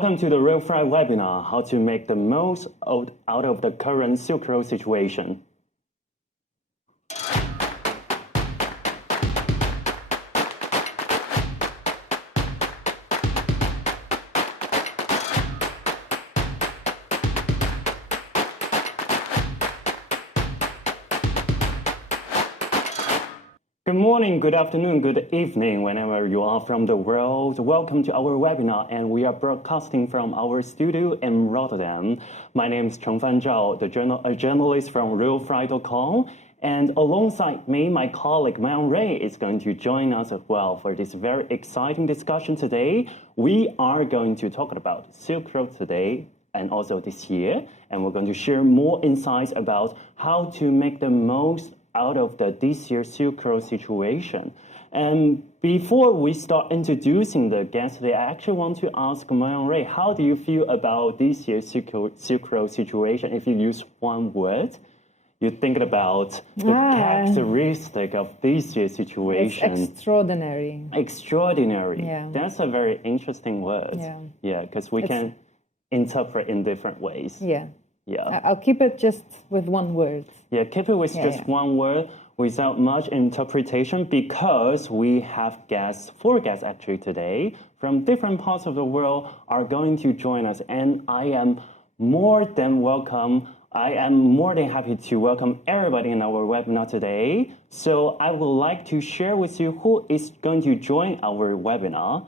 Welcome to the RailFreight webinar, how to make the most out of the current Silk Road situation. Good morning, good afternoon, good evening, whenever you are from the world. Welcome to our webinar, and we are broadcasting from our studio in Rotterdam. My name is Chengfan Zhao, a journalist from RailFreight.com, and alongside me, my colleague Mayan Ray is going to join us as well for this very exciting discussion today. We are going to talk about Silk Road today and also this year, and we're going to share more insights about how to make the most out of this year's Silk Road situation. And before we start introducing the guests today, I actually want to ask Mayan Ray, how do you feel about this year's Silk Road situation? If you use one word, you're thinking about the characteristic of this year's situation. It's extraordinary. Extraordinary. Yeah. That's a very interesting word. Yeah, because we can interpret in different ways. Yeah. Yeah. I'll keep it just with one word. Yeah, keep it with just one word without much interpretation, because we have four guests actually today from different parts of the world are going to join us. And I am more than happy to welcome everybody in our webinar today. So I would like to share with you who is going to join our webinar.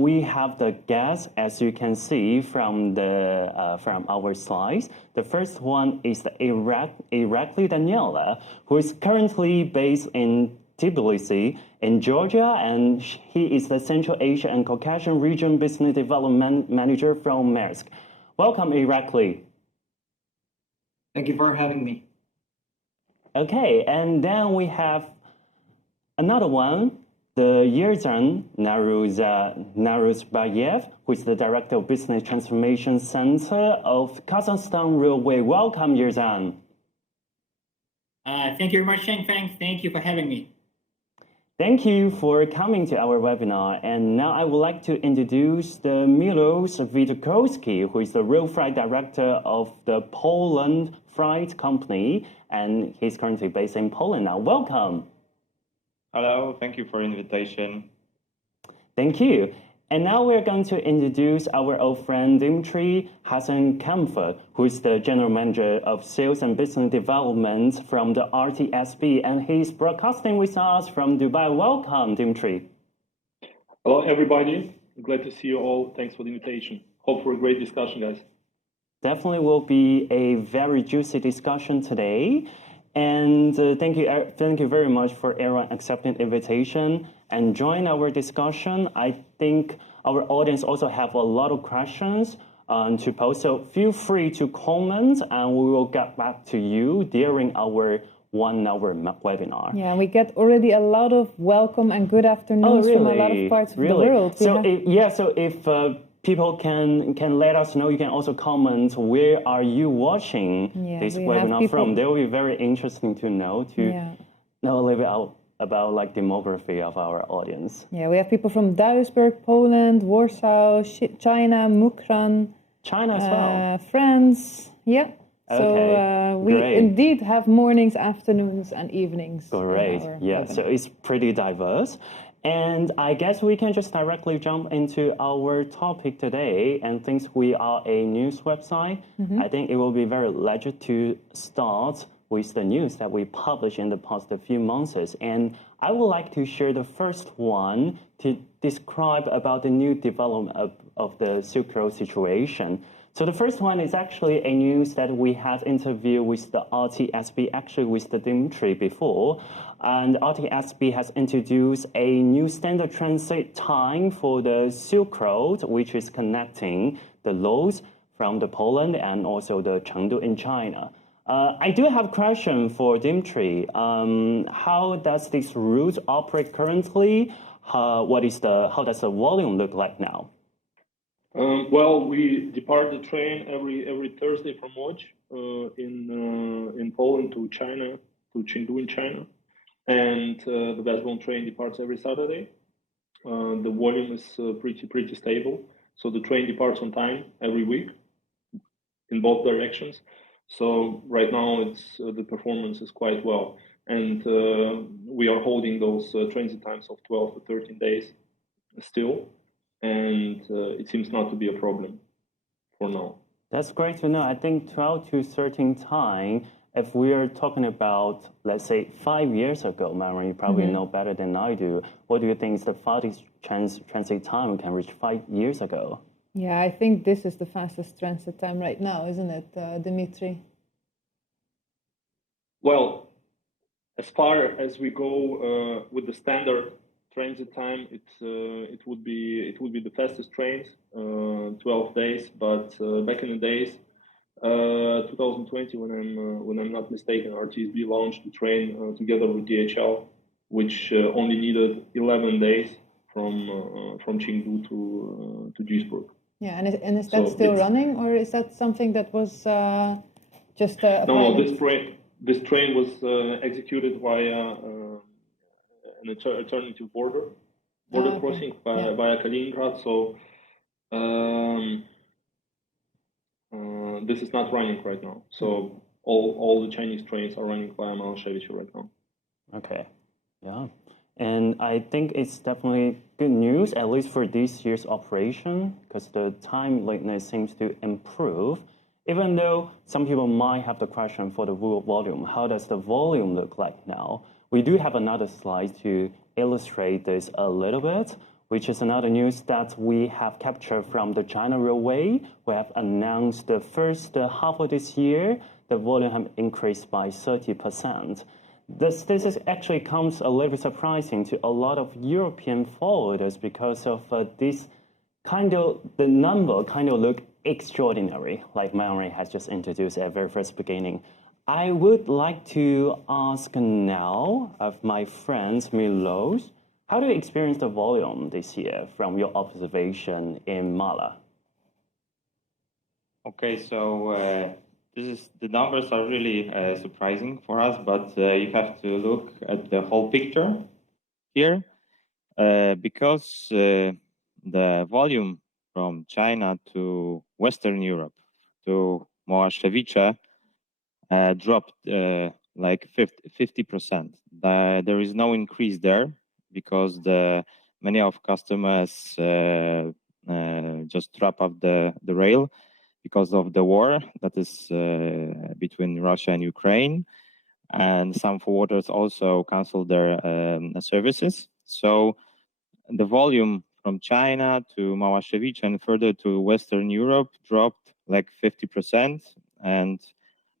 We have the guests, as you can see from our slides. The first one is the Irakli Daniela, who is currently based in Tbilisi in Georgia, and he is the Central Asia and Caucasian Region Business Development Manager from Maersk. Welcome, Irakli. Thank you for having me. Okay, and then we have another one, the Yerzhan Naruzbayev, who is the Director of Business Transformation Center of Kazakhstan Railway. Welcome, Yerzhan. Thank you very much, Chengfang. Thank you for having me. Thank you for coming to our webinar. And now I would like to introduce the Milos Witkowski, who is the RailFreight Director of the Poland Freight Company, and he's currently based in Poland now. Welcome. Hello, thank you for the invitation. Thank you. And now we're going to introduce our old friend Dimitri Hasan-Kamfer, who is the General Manager of Sales and Business Development from the RTSB, and he's broadcasting with us from Dubai. Welcome, Dimitri. Hello, everybody. Glad to see you all. Thanks for the invitation. Hope for a great discussion, guys. Definitely will be a very juicy discussion today. And thank you very much for everyone accepting the invitation and join our discussion. I think our audience also have a lot of questions to pose, so feel free to comment, and we will get back to you during our 1 hour webinar. Yeah, we get already a lot of welcome and good afternoons from a lot of parts of the world. So if people can let us know. You can also comment where are you watching this webinar from. That will be very interesting to know know a little bit about like demography of our audience. Yeah, we have people from Duisburg, Poland, Warsaw, China, Mukran, China as well, France. Yeah. Okay. So we indeed have mornings, afternoons, and evenings. Great. Yeah. So it's pretty diverse. And I guess we can just directly jump into our topic today. And since we are a news website, I think it will be very legit to start with the news that we published in the past few months. And I would like to share the first one to describe about the new development of the Silk Road situation. So the first one is actually a news that we had interviewed with the RTSB, actually with the Dimitri before. And RTSB has introduced a new standard transit time for the Silk Road, which is connecting the roads from the Poland and also the Chengdu in China. I do have a question for Dimitri. How does this route operate currently? How does the volume look like now? Well, we depart the train every Thursday from Łódź in Poland to China, to Chengdu in China, and the westbound train departs every Saturday. The volume is pretty stable. So the train departs on time every week in both directions. So right now, the performance is quite well, and we are holding those transit times of 12 to 13 days still, and it seems not to be a problem for now. That's great to know. I think 12 to 13 time, if we are talking about, let's say, 5 years ago, Myron, you probably know better than I do. What do you think is the fastest transit time we can reach 5 years ago? Yeah, I think this is the fastest transit time right now, isn't it, Dimitri? Well, as far as we go with the standard transit time, it would be the fastest trains, 12 days. But back in the days, 2020, when I'm not mistaken, RTSB launched the train together with DHL, which only needed 11 days from Chengdu to Duisburg. Yeah, and is that still running, or is that something that was just a No, pilot? this train was executed via an alternative border okay. crossing via Kaliningrad. So this is not running right now. So all the Chinese trains are running via Malashevich right now. Okay, yeah. And I think it's definitely good news, at least for this year's operation, because the time lateness seems to improve. Even though some people might have the question for the volume, how does the volume look like now? We do have another slide to illustrate this a little bit, which is another news that we have captured from the China Railway. We have announced the first half of this year, the volume have increased by 30%. This is actually comes a little bit surprising to a lot of European forwarders because of this the number kind of look extraordinary, like Myron has just introduced at the very first beginning. I would like to ask now of my friends, Milos, how do you experience the volume this year from your observation in Mala? Okay, so the numbers are really surprising for us, but you have to look at the whole picture here because the volume from China to Western Europe to Mołaszewicze dropped like 50%. There is no increase there because many of customers just drop off the rail because of the war that is between Russia and Ukraine, and some forwarders also canceled their services. So the volume from China to Mołaszewicze and further to Western Europe dropped like 50%. And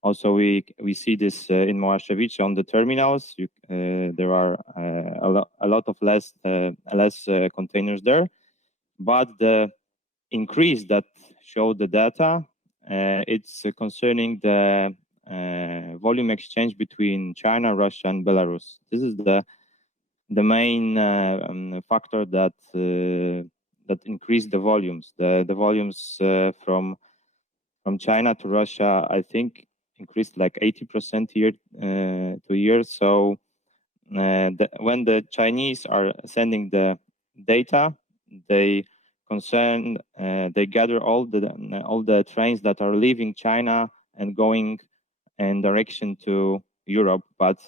also we see this in Mołaszewicze on the terminals. There are a lot of less containers there, but the increase that showed the data, it's concerning the volume exchange between China, Russia, and Belarus. This is the main factor that increased the volumes. The volumes from China to Russia, I think, increased like 80% year to year. So when the Chinese are sending the data, they gather all the trains that are leaving China and going in direction to Europe, but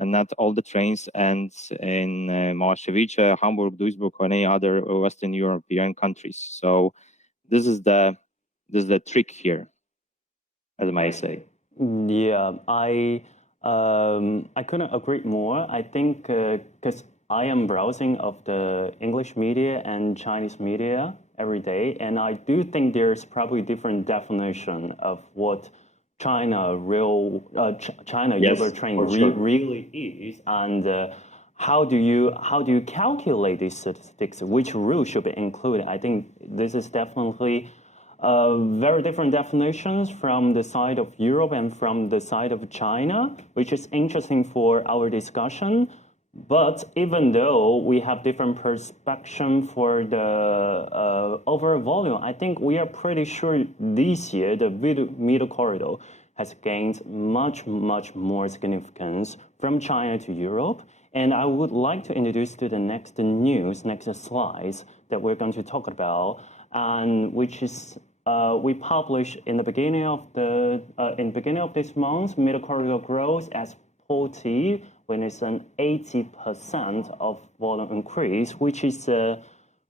not all the trains end in Mołaszewicze, Hamburg, Duisburg, or any other Western European countries. So this is the trick here, as I might say. Yeah, I couldn't agree more. I think because I am browsing of the English media and Chinese media every day, and I do think there's probably different definition of what China Uber train really is, and how do you calculate these statistics? Which route should be included? I think this is definitely very different definitions from the side of Europe and from the side of China, which is interesting for our discussion. But even though we have different perspective for the overall volume, I think we are pretty sure this year the middle corridor has gained much more significance from China to Europe. And I would like to introduce to the next slides that we're going to talk about. and which is we published in the beginning of this month. Middle corridor growth as T when it's an 80% of volume increase, which is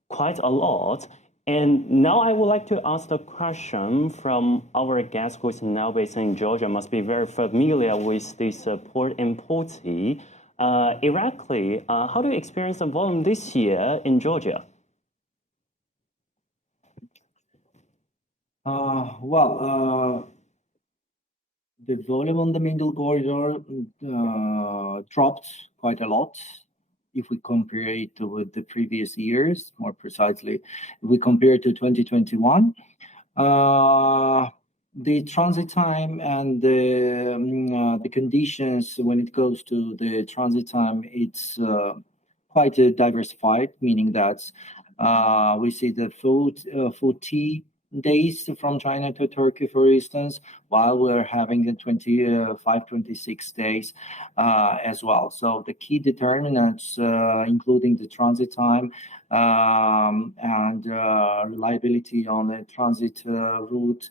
quite a lot. And now I would like to ask the question from our guest who is now based in Georgia, must be very familiar with this port in Porty. Irakli, how do you experience the volume this year in Georgia? The volume on the middle corridor dropped quite a lot if we compare it with the previous years, more precisely, if we compare to 2021. The transit time and the conditions when it goes to the transit time, it's quite diversified, meaning that we see the 40 days from China to Turkey, for instance, while we're having the 25, 26 days as well. So the key determinants, including the transit time and reliability on the transit route,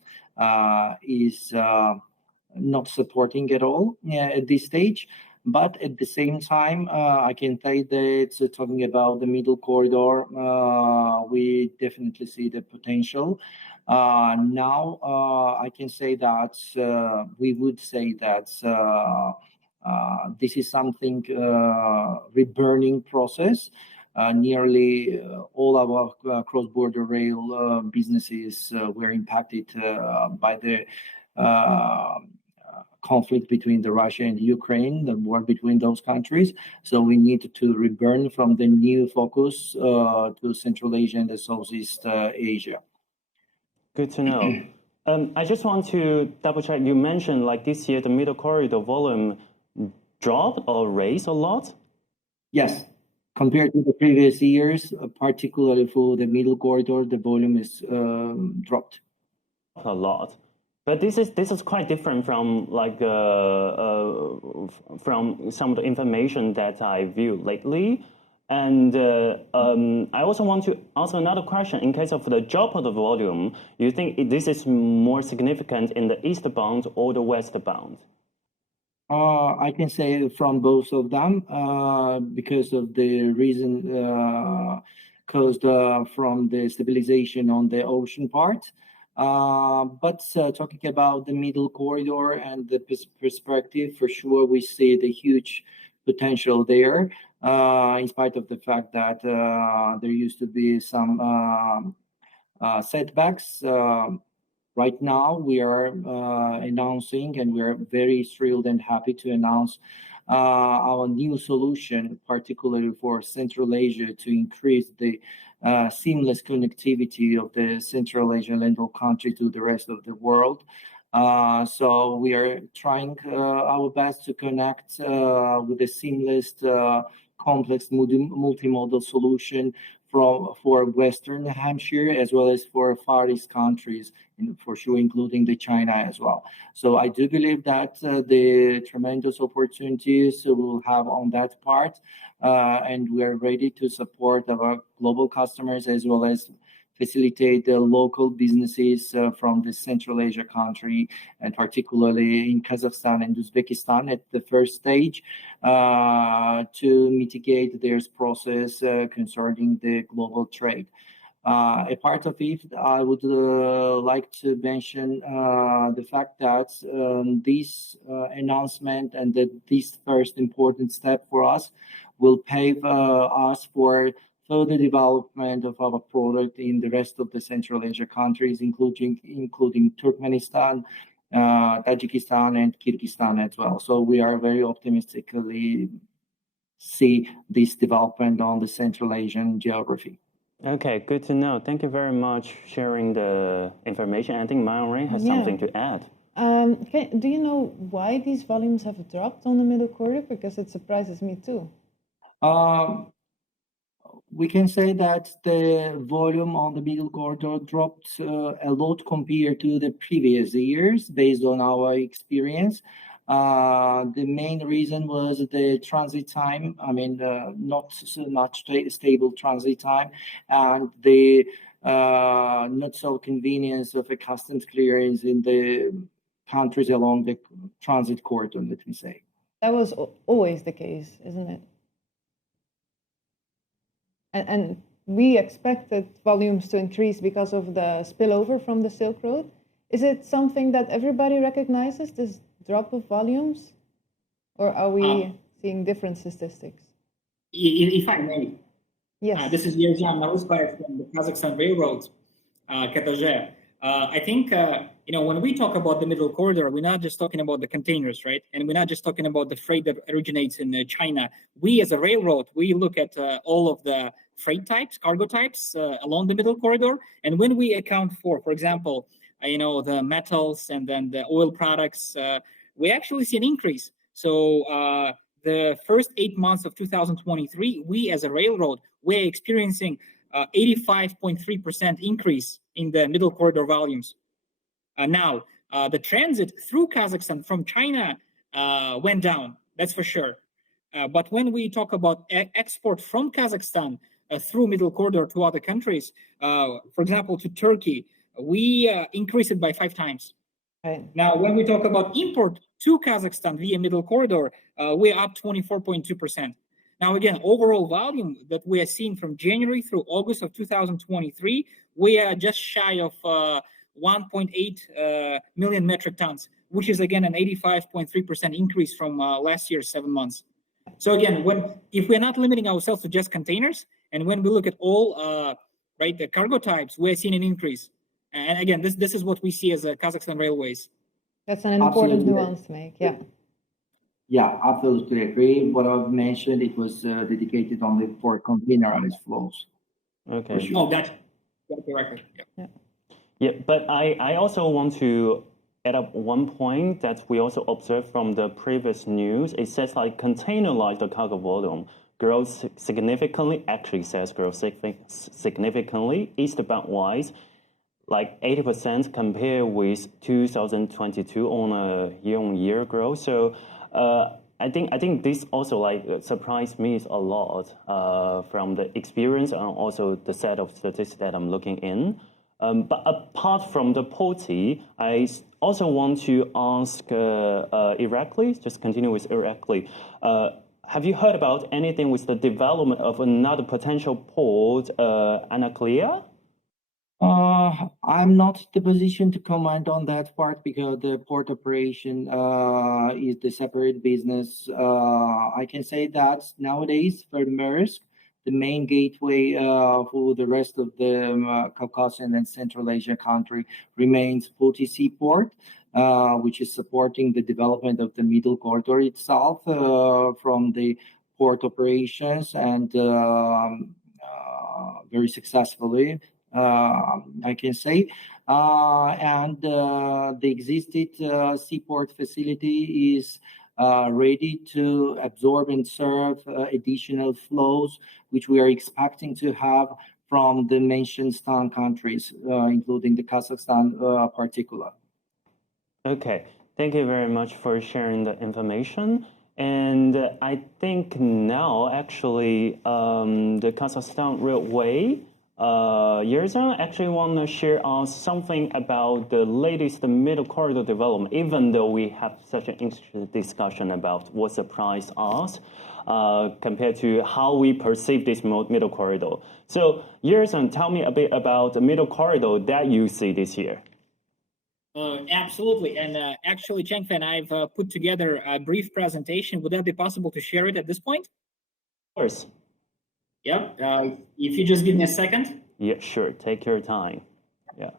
is not supporting at all at this stage. But at the same time, I can say that talking about the middle corridor, we definitely see the potential. Now, I can say that we would say that this is something reburning process. Nearly all our cross-border rail businesses were impacted by the conflict between the Russia and Ukraine, the war between those countries. So we need to reburn from the new focus to Central Asia and the Southeast Asia. Good to know. I just want to double check. You mentioned like this year the middle corridor volume dropped or raised a lot? Yes. Compared to the previous years, particularly for the middle corridor, the volume is dropped a lot. But this is quite different from like from some of the information that I viewed lately. And I also want to ask another question. In case of the drop of the volume, you think this is more significant in the eastbound or the westbound? I can say from both of them because of the reason caused from the stabilization on the ocean part. But talking about the middle corridor and the perspective, for sure, we see the huge potential there, in spite of the fact that there used to be some setbacks. Right now, we are announcing, and we are very thrilled and happy to announce our new solution, particularly for Central Asia, to increase the seamless connectivity of the Central Asian landlocked country to the rest of the world. So we are trying our best to connect with a seamless, complex multimodal solution for Western Hampshire as well as for Far East countries, and for sure including the China as well. So I do believe that the tremendous opportunities we'll have on that part, and we are ready to support our global customers as well as facilitate the local businesses from the Central Asia country, and particularly in Kazakhstan and Uzbekistan at the first stage, to mitigate their process concerning the global trade. A part of it, I would like to mention the fact that this announcement and this first important step for us will pave us for further development of our product in the rest of the Central Asia countries, including Turkmenistan, Tajikistan, and Kyrgyzstan as well. So we are very optimistically see this development on the Central Asian geography. Okay, good to know. Thank you very much for sharing the information. I think Myron has something to add. Do you know why these volumes have dropped on the middle corridor? Because it surprises me too. We can say that the volume on the middle corridor dropped a lot compared to the previous years based on our experience. The main reason was the transit time. I mean, not so much stable transit time, and the not so convenience of a customs clearance in the countries along the transit corridor, let me say. That was always the case, isn't it? And we expected volumes to increase because of the spillover from the Silk Road. Is it something that everybody recognizes, this drop of volumes? Or are we seeing different statistics? If I may, Yes. this is Yerzhan Nauzbayev from the Kazakhstan Railroads, KTZ. I think, when we talk about the middle corridor, we're not just talking about the containers, right? And we're not just talking about the freight that originates in China. We as a railroad, we look at all of the freight types, cargo types along the middle corridor. And when we account for example, the metals and then the oil products, we actually see an increase. So the first 8 months of 2023, we as a railroad, we're experiencing 85.3% increase in the middle corridor volumes. Now, the transit through Kazakhstan from China went down, that's for sure. But when we talk about export from Kazakhstan through middle corridor to other countries, for example, to Turkey, we increased it by 5 times. Right. Now, when we talk about import to Kazakhstan via middle corridor, we're up 24.2%. Now, again, overall volume that we are seeing from January through August of 2023, we are just shy of 1.8 million metric tons, which is, again, an 85.3% increase from last year's 7 months. So, again, if we're not limiting ourselves to just containers, and when we look at all the cargo types, we're seeing an increase. And again, this is what we see as Kazakhstan Railways. That's an important Absolutely. nuance to make, yeah. Yeah, absolutely agree. What I've mentioned, it was dedicated only for containerized flows. Okay. Oh, that's correct. Yeah. Yeah, but I also want to add up one point that we also observed from the previous news. It says like containerized cargo volume grows significantly, actually says grows significantly eastbound wise, like 80% compared with 2022 on a year-on-year growth. So I think this also surprised me a lot from the experience and also the set of statistics that I'm looking in. But apart from the Porty, I also want to ask Irakli, just continue with Irakli. Have you heard about anything with the development of another potential port, Anaklia? I'm not in the position to comment on that part because the port operation is the separate business. I can say that nowadays for Maersk, the main gateway for the rest of the Caucasian and Central Asia country remains Porty Seaport, which is supporting the development of the middle corridor itself from the port operations and very successfully. I can say, and the existing seaport facility is ready to absorb and serve additional flows, which we are expecting to have from the mentioned Stan countries, including the Kazakhstan particular. Okay, thank you very much for sharing the information. And I think now actually the Kazakhstan Railway, Yerzhan actually want to share something about the latest middle corridor development, even though we have such an interesting discussion about what surprised us compared to how we perceive this middle corridor. So Yerzhan, tell me a bit about the middle corridor that you see this year. Absolutely. And actually, Chengfen, I've put together a brief presentation. Would that be possible to share it at this point? Of course. Yeah. If you just give me a second. Yeah, sure. Take your time. Yeah.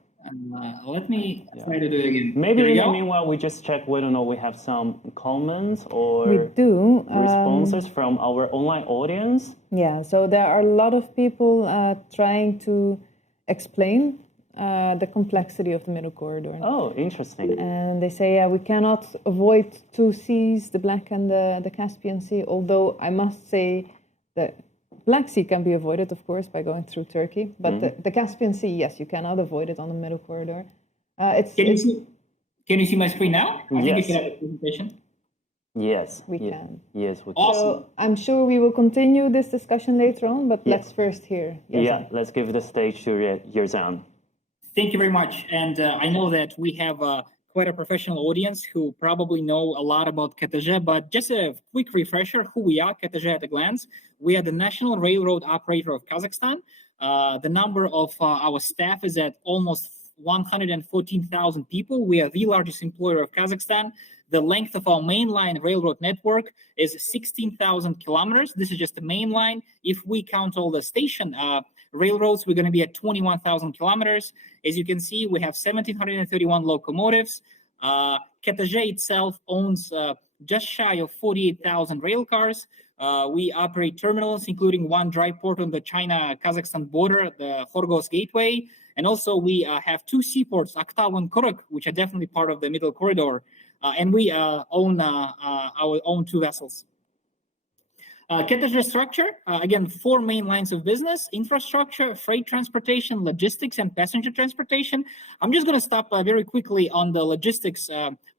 Let me try to do it again. Maybe in the meanwhile, we just check whether or not we have some comments or We do. responses from our online audience. Yeah, so there are a lot of people trying to explain the complexity of the middle corridor. Oh, interesting. And they say, yeah, we cannot avoid two seas, the Black and the Caspian Sea, although I must say that Black Sea can be avoided, of course, by going through Turkey. But the Caspian Sea, yes, you cannot avoid it on the middle corridor. Can you see my screen now? I think you can have a presentation. Yes, we can. Yes, we can. Awesome. So I'm sure we will continue this discussion later on, but Yeah. let's first hear. Yeah, let's give the stage to Yerzan. Thank you very much. And I know that we have quite a professional audience who probably know a lot about KTZ, but just a quick refresher who we are, KTZ at a glance. We are the national railroad operator of Kazakhstan. The number of our staff is at almost 114,000 people. We are the largest employer of Kazakhstan. The length of our mainline railroad network is 16,000 kilometers. This is just the main line. If we count all the station railroads, we're going to be at 21,000 kilometers. As you can see, we have 1,731 locomotives. KTZ itself owns just shy of 48,000 rail cars. We operate terminals, including one dry port on the China-Kazakhstan border, the Khorgos Gateway. And also we have two seaports, Aktau and Korok, which are definitely part of the middle corridor. And we own our own two vessels. KTZ structure, again, four main lines of business: infrastructure, freight transportation, logistics, and passenger transportation. I'm just going to stop very quickly on the logistics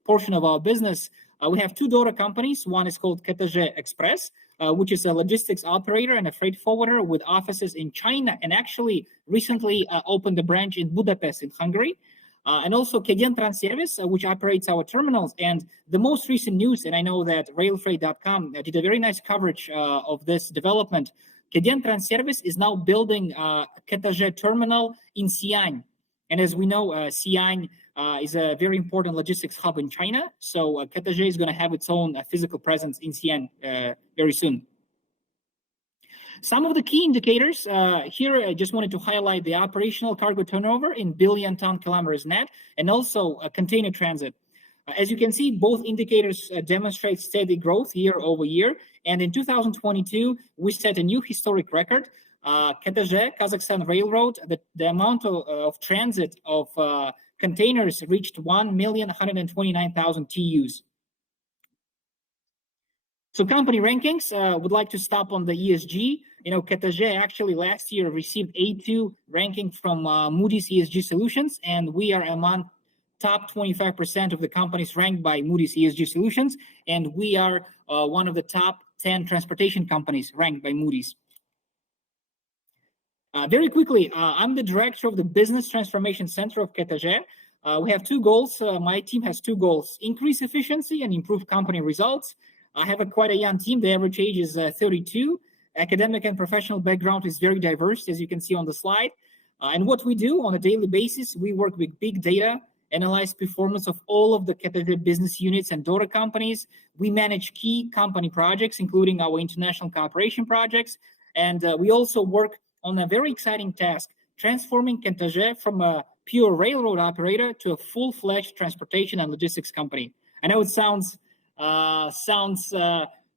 portion of our business. We have two daughter companies. One is called KTZ Express, which is a logistics operator and a freight forwarder with offices in China, and actually recently opened a branch in Budapest in Hungary. And also Kedian Transservice, which operates our terminals. And the most recent news, and I know that RailFreight.com did a very nice coverage of this development. Kedian Transservice is now building a KTZ terminal in Xi'an. And as we know, Xi'an is a very important logistics hub in China. So KTZ is going to have its own physical presence in Xi'an very soon. Some of the key indicators here, I just wanted to highlight the operational cargo turnover in billion ton kilometers net, and also container transit. As you can see, both indicators demonstrate steady growth year over year. And in 2022, we set a new historic record. KTZ, Kazakhstan Railroad, the amount of transit of containers reached 1,129,000 TEUs. So company rankings, would like to stop on the ESG. You know, KTZ actually last year received A2 ranking from Moody's ESG Solutions, and we are among top 25% of the companies ranked by Moody's ESG Solutions, and we are one of the top 10 transportation companies ranked by Moody's. Very quickly, I'm the director of the Business Transformation Center of KTZ. We have two goals. My team has two goals: increase efficiency and improve company results. I have quite a young team. The average age is 32. Academic and professional background is very diverse, as you can see on the slide. And what we do on a daily basis, we work with big data, analyze performance of all of the KTZ business units and daughter companies. We manage key company projects, including our international cooperation projects. And we also work on a very exciting task, transforming KTZ from a pure railroad operator to a full-fledged transportation and logistics company. I know it sounds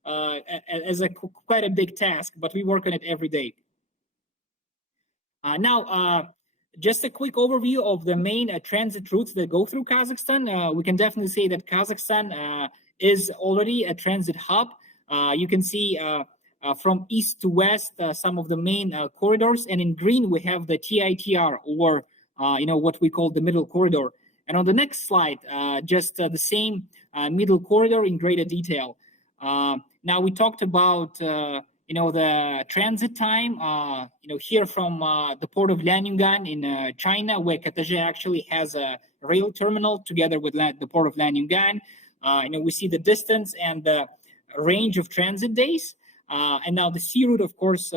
as quite a big task, but we work on it every day. Now, just a quick overview of the main transit routes that go through Kazakhstan. We can definitely say that Kazakhstan is already a transit hub. You can see from east to west some of the main corridors, and in green we have the TITR, or what we call the middle corridor. And on the next slide, just the same middle corridor in greater detail. Now we talked about the transit time. Here from the port of Lianyungan in China, where KTZ actually has a rail terminal together with the port of Lianyungan. We see the distance and the range of transit days. And now the sea route, of course,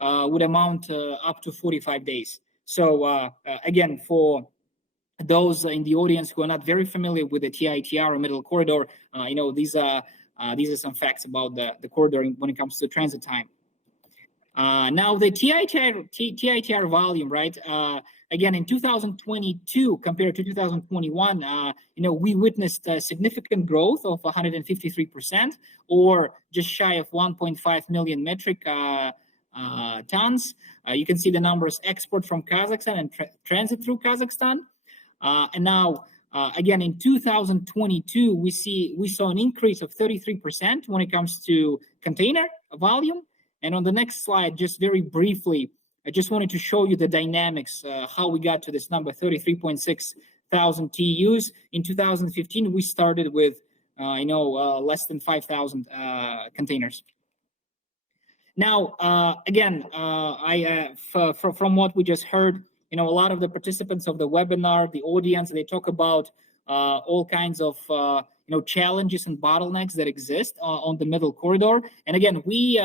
would amount up to 45 days. So again, for those in the audience who are not very familiar with the TITR or middle corridor, these are some facts about the corridor when it comes to transit time. Now the TITR volume, right? Again, in 2022 compared to 2021, we witnessed a significant growth of 153%, or just shy of 1.5 million metric tons. You can see the numbers: export from Kazakhstan and transit through Kazakhstan. And now, again, in 2022, we saw an increase of 33% when it comes to container volume. And on the next slide, just very briefly, I just wanted to show you the dynamics, how we got to this number, 33.6 thousand TEUs. In 2015, we started with less than 5,000 containers. Now, again, from what we just heard, a lot of the participants of the webinar, the audience, they talk about all kinds of challenges and bottlenecks that exist on the middle corridor. And again, we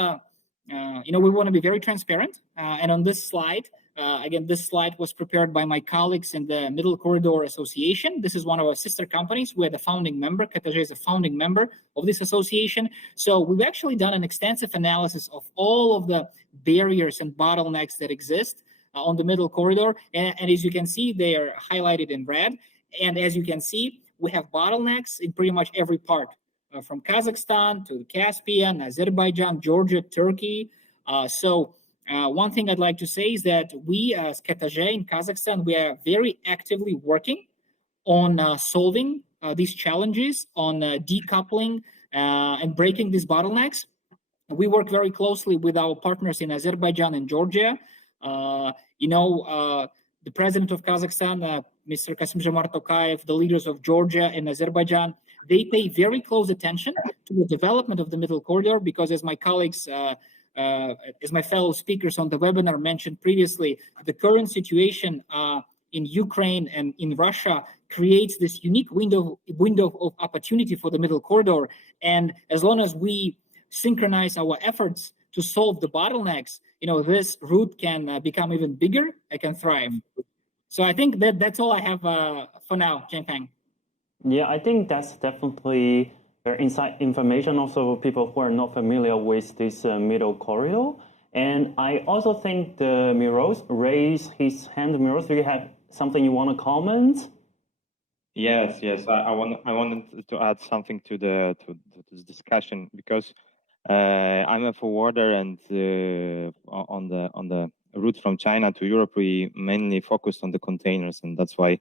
want to be very transparent. And on this slide, again, this slide was prepared by my colleagues in the Middle Corridor Association. This is one of our sister companies. We're the founding member. KTG is a founding member of this association. So we've actually done an extensive analysis of all of the barriers and bottlenecks that exist on the middle corridor. And as you can see, they are highlighted in red. And as you can see, we have bottlenecks in pretty much every part, from Kazakhstan to the Caspian, Azerbaijan, Georgia, Turkey. One thing I'd like to say is that we, as KTG in Kazakhstan, we are very actively working on solving these challenges, on decoupling and breaking these bottlenecks. We work very closely with our partners in Azerbaijan and Georgia. The president of Kazakhstan, Mr. Kassym-Jomart Tokayev, the leaders of Georgia and Azerbaijan, they pay very close attention to the development of the middle corridor because, as my colleagues, as my fellow speakers on the webinar mentioned previously, the current situation in Ukraine and in Russia creates this unique window of opportunity for the middle corridor. And as long as we synchronize our efforts to solve the bottlenecks, this route can become even bigger and can thrive. So I think that's all I have for now, Jianfeng. Yeah, I think that's definitely very inside information also for people who are not familiar with this middle corridor. And I also think the Miros raised his hand. Miros, do you have something you want to comment? Yes. I wanted to add something to this discussion because I'm a forwarder, and on the route from China to Europe, we mainly focused on the containers, and that's why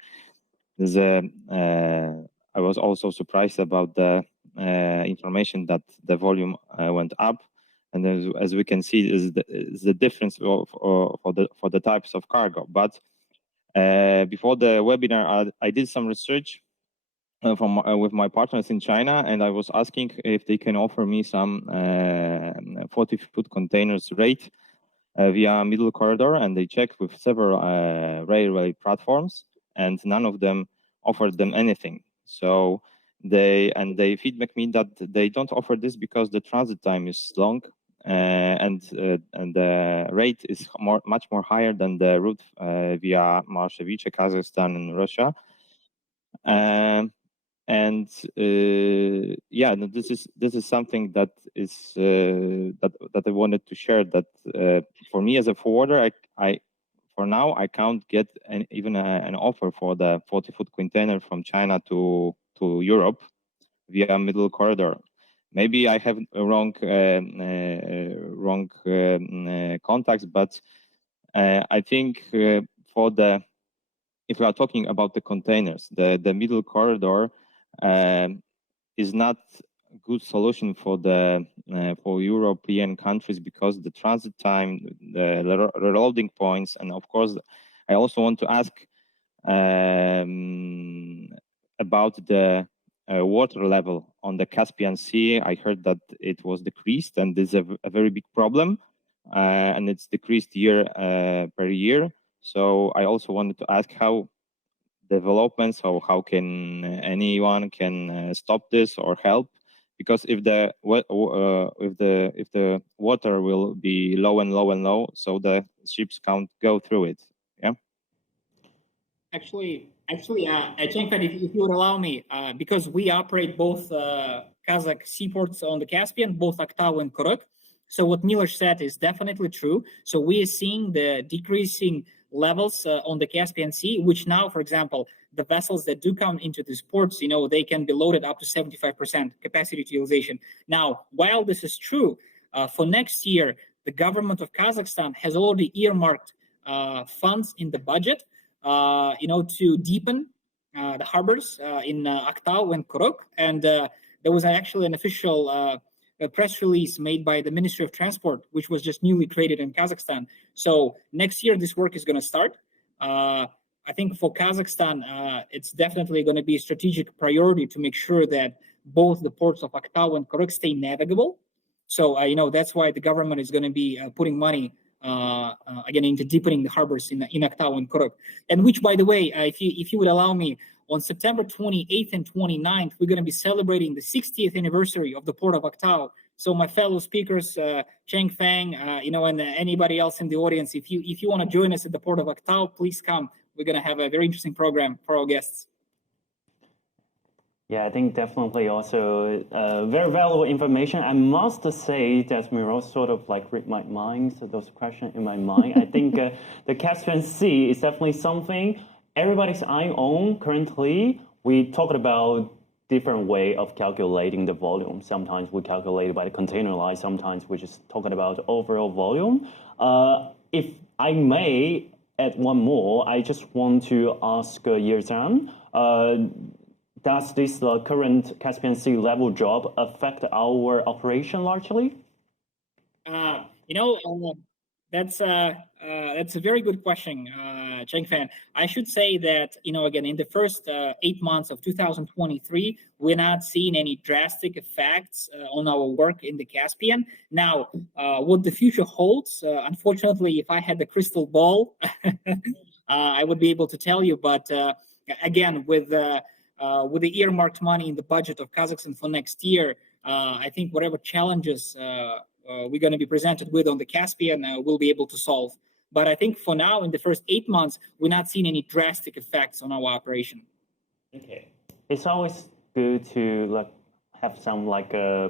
I was also surprised about the information that the volume went up, and as we can see, is the difference for the types of cargo. But before the webinar, I did some research with my partners in China, and I was asking if they can offer me some 40-foot containers rate via middle corridor, and they checked with several railway platforms, and none of them offered them anything. So they feedback me that they don't offer this because the transit time is long, and the rate is much more higher than the route via Malshevice, Kazakhstan, and Russia. This is something that is that I wanted to share. That for me as a forwarder, I for now I can't get even an offer for the 40-foot container from China to Europe via middle corridor. Maybe I have wrong contacts, but I think if we are talking about the containers, the middle corridor is not a good solution for European countries because the transit time, the reloading points, and of course, I also want to ask about the water level on the Caspian Sea. I heard that it was decreased, and this is a very big problem, and it's decreased year per year. So I also wanted to ask how developments, how can anyone stop this or help? Because if the water will be low and low, so the ships can't go through it. Yeah. Actually, Jianfeng, if you would allow me, because we operate both Kazakh seaports on the Caspian, both Aktau and Kuruk. So what Milos said is definitely true. So we are seeing the decreasing levels on the Caspian Sea, which now, for example, the vessels that do come into these ports, they can be loaded up to 75% capacity utilization. Now, while this is true, for next year, the government of Kazakhstan has already earmarked funds in the budget, to deepen the harbors in Aktau and Kuruk. And there was actually an official a press release made by the Ministry of Transport, which was just newly created in Kazakhstan. So next year, this work is going to start. I think for Kazakhstan, it's definitely going to be a strategic priority to make sure that both the ports of Aktau and Koruk stay navigable. So, that's why the government is going to be putting money again into deepening the harbors in Aktau and Koruk. And which, by the way, if you would allow me, on September 28th and 29th, we're going to be celebrating the 60th anniversary of the port of Aktau. So my fellow speakers, Cheng Fang, and anybody else in the audience, if you want to join us at the port of Aktau, please come. We're going to have a very interesting program for our guests. Yeah, I think definitely also very valuable information. I must say that Miro sort of like read my mind, so those questions in my mind. I think the Caspian Sea is definitely something everybody's eyeing on currently. We talked about different way of calculating the volume. Sometimes we calculate it by the container line. Sometimes we just talking about overall volume. If I may add one more, I just want to ask Yerzhan, does this current Caspian Sea level drop affect our operation largely? That's a very good question, Cheng Fan. I should say that, again, in the first 8 months of 2023, we're not seeing any drastic effects on our work in the Caspian. Now, what the future holds, unfortunately, if I had the crystal ball, I would be able to tell you. But again, with the earmarked money in the budget of Kazakhstan for next year, I think whatever challenges we're going to be presented with on the Caspian, we'll be able to solve. But I think for now, in the first 8 months, we're not seeing any drastic effects on our operation. Okay. It's always good to have some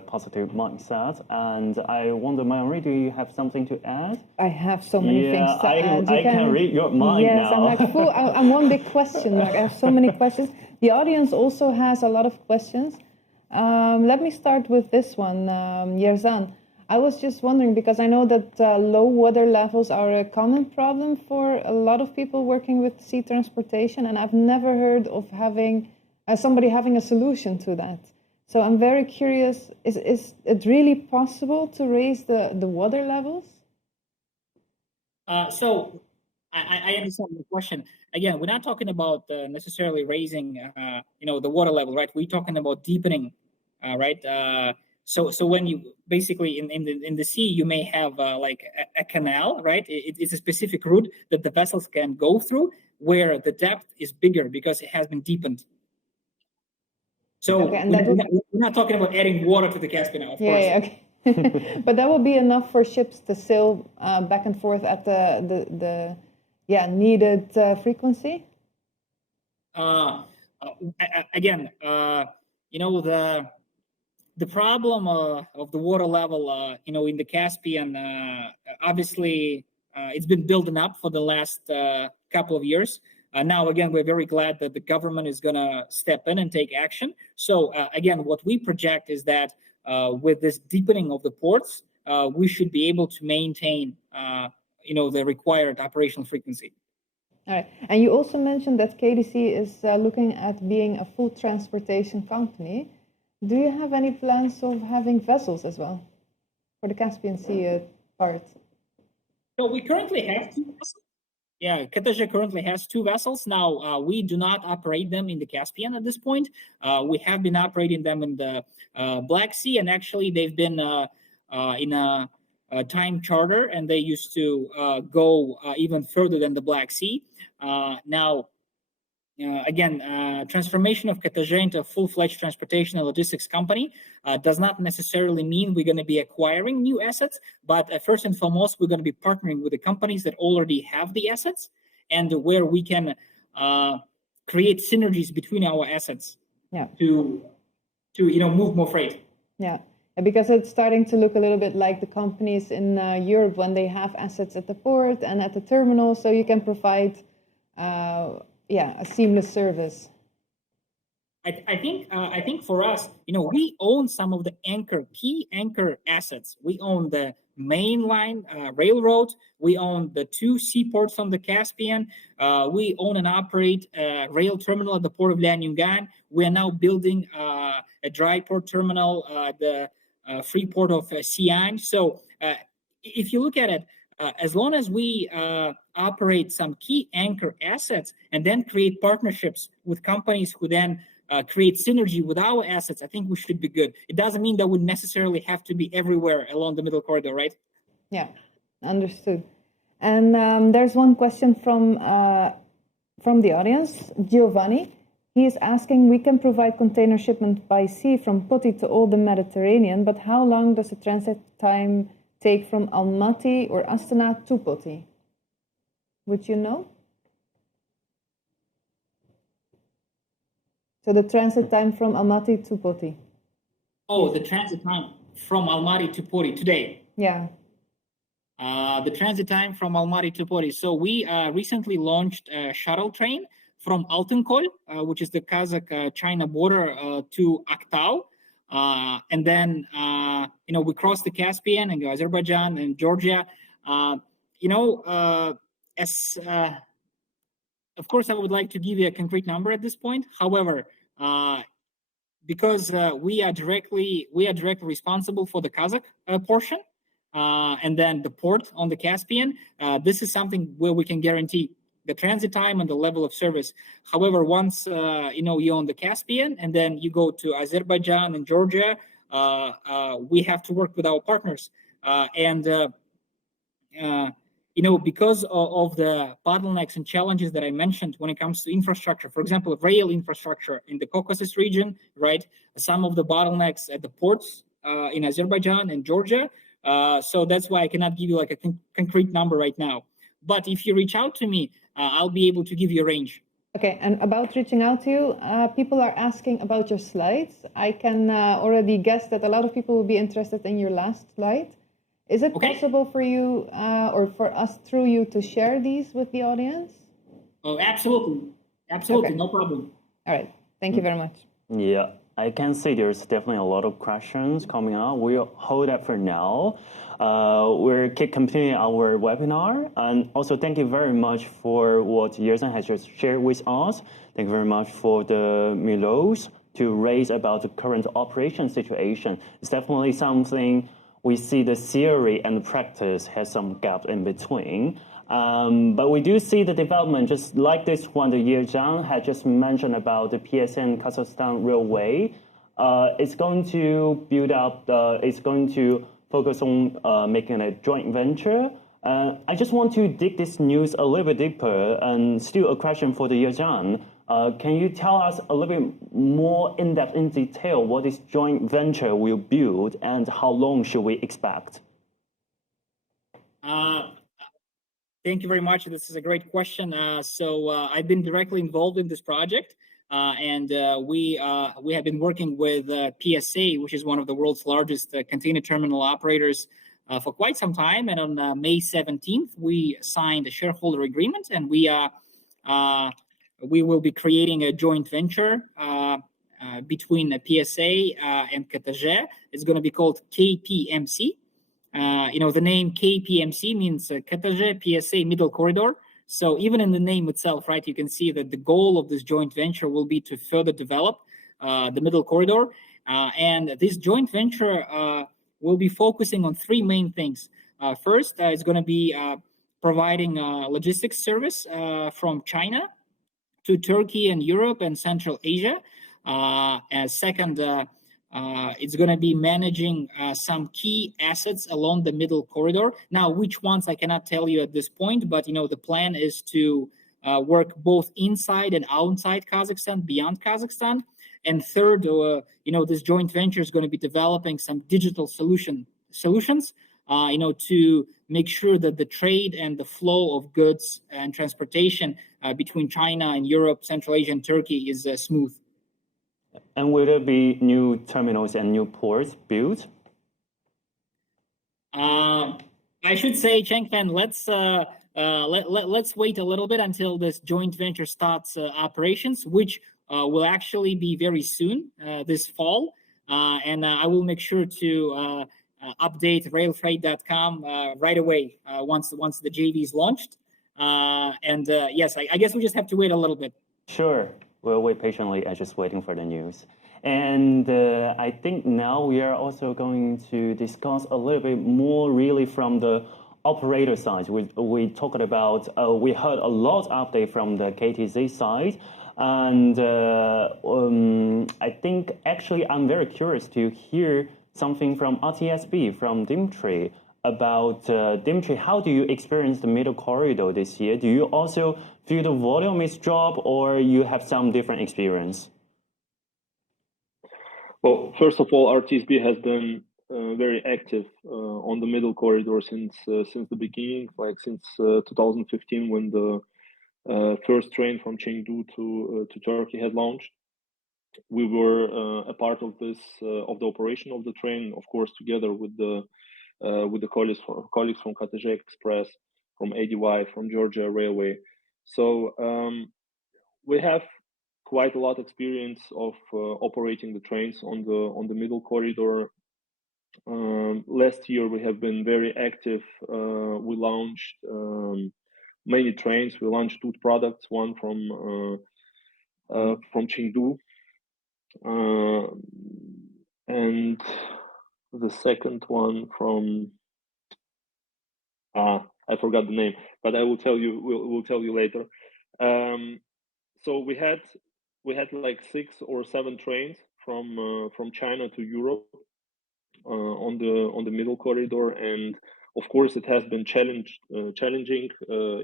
positive mindset. And I wonder, Mayuri, do you have something to add? I have so many things to add. I can read your mind now. Yes, I'm one big question mark. I have so many questions. The audience also has a lot of questions. Let me start with this one, Yerzhan. I was just wondering, because I know that low water levels are a common problem for a lot of people working with sea transportation, and I've never heard of somebody having a solution to that. So I'm very curious, is it really possible to raise the water levels? So I understand the question. Again, we're not talking about necessarily raising, the water level, right? We're talking about deepening, right? So when you basically in the sea, you may have a canal, right? It's a specific route that the vessels can go through where the depth is bigger because it has been deepened. So okay, we're not talking about adding water to the Caspian, of course. Yeah, okay. But that will be enough for ships to sail back and forth at the needed frequency? Again, the problem of the water level, in the Caspian, obviously, it's been building up for the last couple of years. Now, again, we're very glad that the government is going to step in and take action. So, again, what we project is that with this deepening of the ports, we should be able to maintain, the required operational frequency. All right. And you also mentioned that KDC is looking at being a full transportation company. Do you have any plans of having vessels as well for the Caspian Sea part? So we currently have 2 vessels. Yeah, KTZ currently has 2 vessels. Now, we do not operate them in the Caspian at this point. We have been operating them in the Black Sea, and actually they've been in a time charter, and they used to go even further than the Black Sea. Now, again, transformation of KTZ into a full-fledged transportation and logistics company does not necessarily mean we're going to be acquiring new assets, but first and foremost, we're going to be partnering with the companies that already have the assets and where we can create synergies between our assets to move more freight. Yeah, because it's starting to look a little bit like the companies in Europe when they have assets at the port and at the terminal, so you can provide a seamless service. I think for us, we own some of the key anchor assets. We own the mainline railroad. We own the 2 seaports on the Caspian. We own and operate a rail terminal at the port of Lianyungan. We are now building a dry port terminal at the free port of Xi'an. So if you look at it, as long as we operate some key anchor assets and then create partnerships with companies who then create synergy with our assets, I think we should be good. It doesn't mean that we necessarily have to be everywhere along the middle corridor, right? Yeah, understood. And there's one question from the audience, Giovanni. He is asking, we can provide container shipment by sea from Poti to all the Mediterranean, but how long does the transit time take from Almaty or Astana to Poti? Would you know? So the transit time from Almaty to Poti. Oh, the transit time from Almaty to Poti today. Yeah. The transit time from Almaty to Poti. So we recently launched a shuttle train from Altınkol, which is the Kazakh-China border, to Aktau. And then, we cross the Caspian and go Azerbaijan and Georgia. Of course, I would like to give you a concrete number at this point. However, because we are directly responsible for the Kazakh portion, and then the port on the Caspian, this is something where we can guarantee the transit time and the level of service. However, once you're on the Caspian and then you go to Azerbaijan and Georgia, we have to work with our partners. Because of the bottlenecks and challenges that I mentioned when it comes to infrastructure, for example, rail infrastructure in the Caucasus region, right? Some of the bottlenecks at the ports in Azerbaijan and Georgia. So that's why I cannot give you like a concrete number right now. But if you reach out to me, I'll be able to give you a range. Okay, and about reaching out to you, people are asking about your slides. I can already guess that a lot of people will be interested in your last slide. Is it possible for you or for us through you to share these with the audience? Oh, absolutely. Absolutely, okay. No problem. All right, thank you very much. Yeah, I can see there's definitely a lot of questions coming up. We'll hold that for now. We'll keep continuing our webinar. And also thank you very much for what Yerzhan has just shared with us. Thank you very much for the Milos to raise about the current operation situation. It's definitely something we see the theory and the practice has some gap in between. But we do see the development, just like this one, the Yerzhan had just mentioned about the PSN Kazakhstan Railway. It's going to build up, it's going to focus on making a joint venture. I just want to dig this news a little bit deeper, and still a question for the Yerzhan. Can you tell us a little bit more in depth, in detail, what this joint venture will build and how long should we expect? Thank you very much. This is a great question. So I've been directly involved in this project, and we have been working with PSA, which is one of the world's largest container terminal operators, for quite some time. And on May 17th, we signed a shareholder agreement, and we will be creating a joint venture between PSA and KTZ. It's going to be called KPMC. The name KPMC means KTZ PSA Middle Corridor. So even in the name itself, right, you can see that the goal of this joint venture will be to further develop the Middle Corridor. And this joint venture will be focusing on three main things. First, it's going to be providing logistics service from China to Turkey and Europe and Central Asia. As second, it's going to be managing some key assets along the Middle Corridor. Now, which ones I cannot tell you at this point, but the plan is to work both inside and outside Kazakhstan, beyond Kazakhstan. And third, this joint venture is going to be developing some digital solutions, to make sure that the trade and the flow of goods and transportation between China and Europe, Central Asia, and Turkey is smooth. And will there be new terminals and new ports built? I should say, Chengfen, let's wait a little bit until this joint venture starts operations, which will actually be very soon, this fall. And I will make sure to update RailFreight.com right away once the JV is launched. Yes, I guess we just have to wait a little bit. Sure. We'll wait patiently and just waiting for the news. And I think now we are also going to discuss a little bit more really from the operator side. We talked about, we heard a lot update from the KTZ side. And I think actually I'm very curious to hear something from RTSB, from Dimitri, about Dimitri, how do you experience the middle corridor this year? Do you also feel the volume is drop, or you have some different experience? Well, first of all, RTSB has been very active on the middle corridor since the beginning, like since 2015 when the first train from Chengdu to Turkey had launched. We were a part of this of the operation of the train, of course, together with the colleagues from KTJ Express, from ADY, from Georgia Railway. So we have quite a lot of experience of operating the trains on the middle corridor. Last year we have been very active. We launched many trains. We launched two products, one from Chengdu, and the second one from I forgot the name, but I will tell you. We'll tell you later. So we had like 6 or 7 trains from China to Europe on the middle corridor, and of course it has been challenging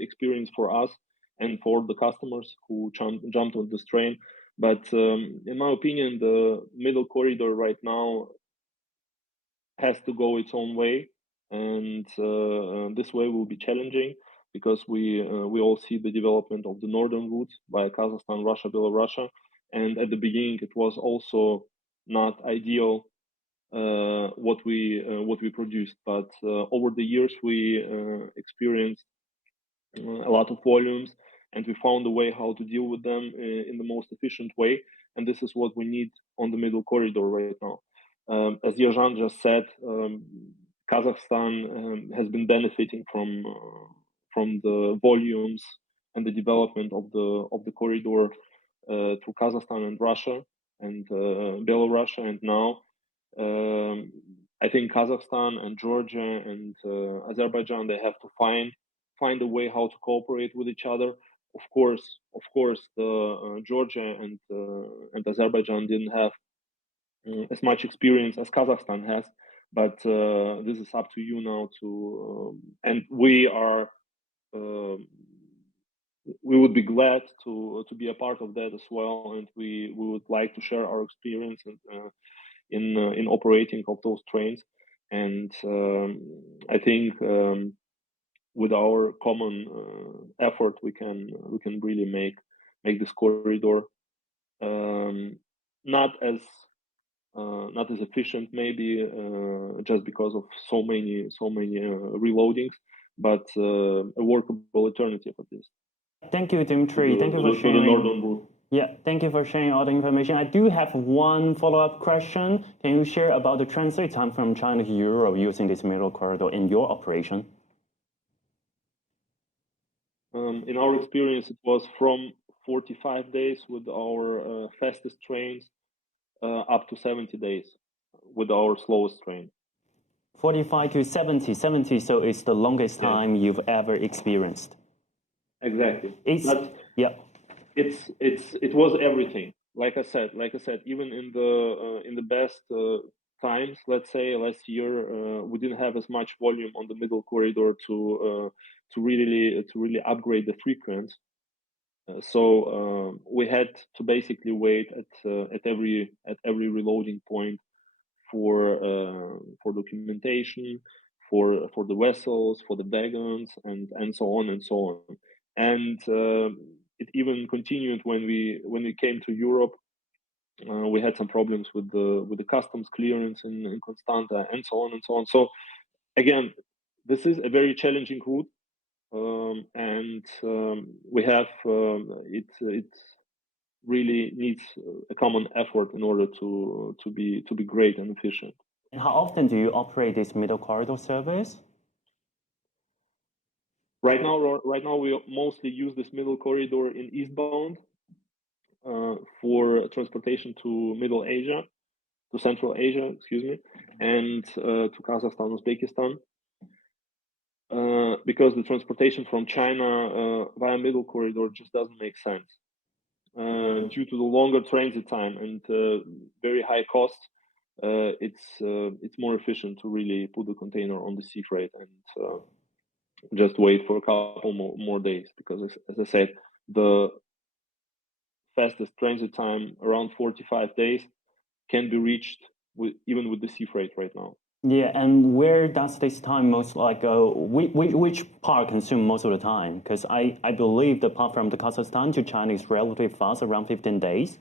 experience for us and for the customers who jumped on this train. But in my opinion, the middle corridor right now has to go its own way, and this way will be challenging because we all see the development of the northern routes by Kazakhstan, Russia, Belarus, and at the beginning it was also not ideal what we produced, but over the years we experienced a lot of volumes, and we found a way how to deal with them in the most efficient way, and this is what we need on the middle corridor right now. As Yerzhan just said, Kazakhstan has been benefiting from the volumes and the development of the corridor through Kazakhstan and Russia and Belarus, and now I think Kazakhstan and Georgia and Azerbaijan, they have to find a way how to cooperate with each other. Of course, the Georgia and Azerbaijan didn't have as much experience as Kazakhstan has, but this is up to you now to, and we are. We would be glad to be a part of that as well, and we would like to share our experience in operating of those trains. And I think with our common effort, we can really make this corridor not as efficient, maybe just because of so many reloadings, but a workable alternative at least. Thank you, Dimitri. Thank you for sharing. Yeah, thank you for sharing all the information. I do have one follow-up question. Can you share about the transit time from China to Europe using this middle corridor in your operation? In our experience, it was from 45 days with our fastest trains up to 70 days with our slowest train. 45 to 70, so it's the longest time you've ever experienced. Exactly. It was everything. Like I said, even in the best times, let's say last year, we didn't have as much volume on the middle corridor to really upgrade the frequency. So we had to basically wait at every reloading point for documentation, for the vessels, for the wagons, and so on and so on. And it even continued when we came to Europe. We had some problems with the customs clearance in Constanta, and so on and so on. So again, this is a very challenging route, and we have it really needs a common effort in order to be great and efficient. And how often do you operate this middle corridor service? Right now we mostly use this middle corridor in eastbound for transportation to Middle Asia, to Central Asia, excuse me, and to Kazakhstan, Uzbekistan. Because the transportation from China via middle corridor just doesn't make sense. due to the longer transit time and very high cost, it's more efficient to really put the container on the sea freight and just wait for a couple more days, because as I said, the fastest transit time, around 45 days, can be reached even with the sea freight right now. Yeah, and where does this time most which part consume most of the time? Because I believe the part from the Kazakhstan to China is relatively fast, around 15 days.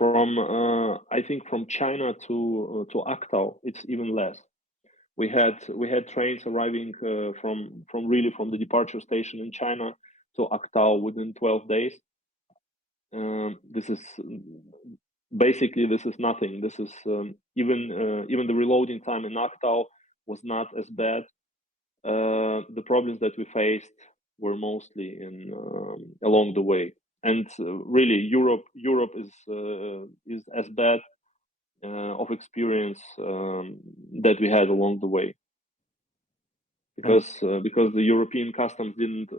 I think from China to Aktau, it's even less. We had trains arriving from the departure station in China to Aktau within 12 days. This is nothing. This is even the reloading time in Aktau was not as bad. The problems that we faced were mostly along the way, and really Europe is as bad of experience that we had along the way, because the European customs didn't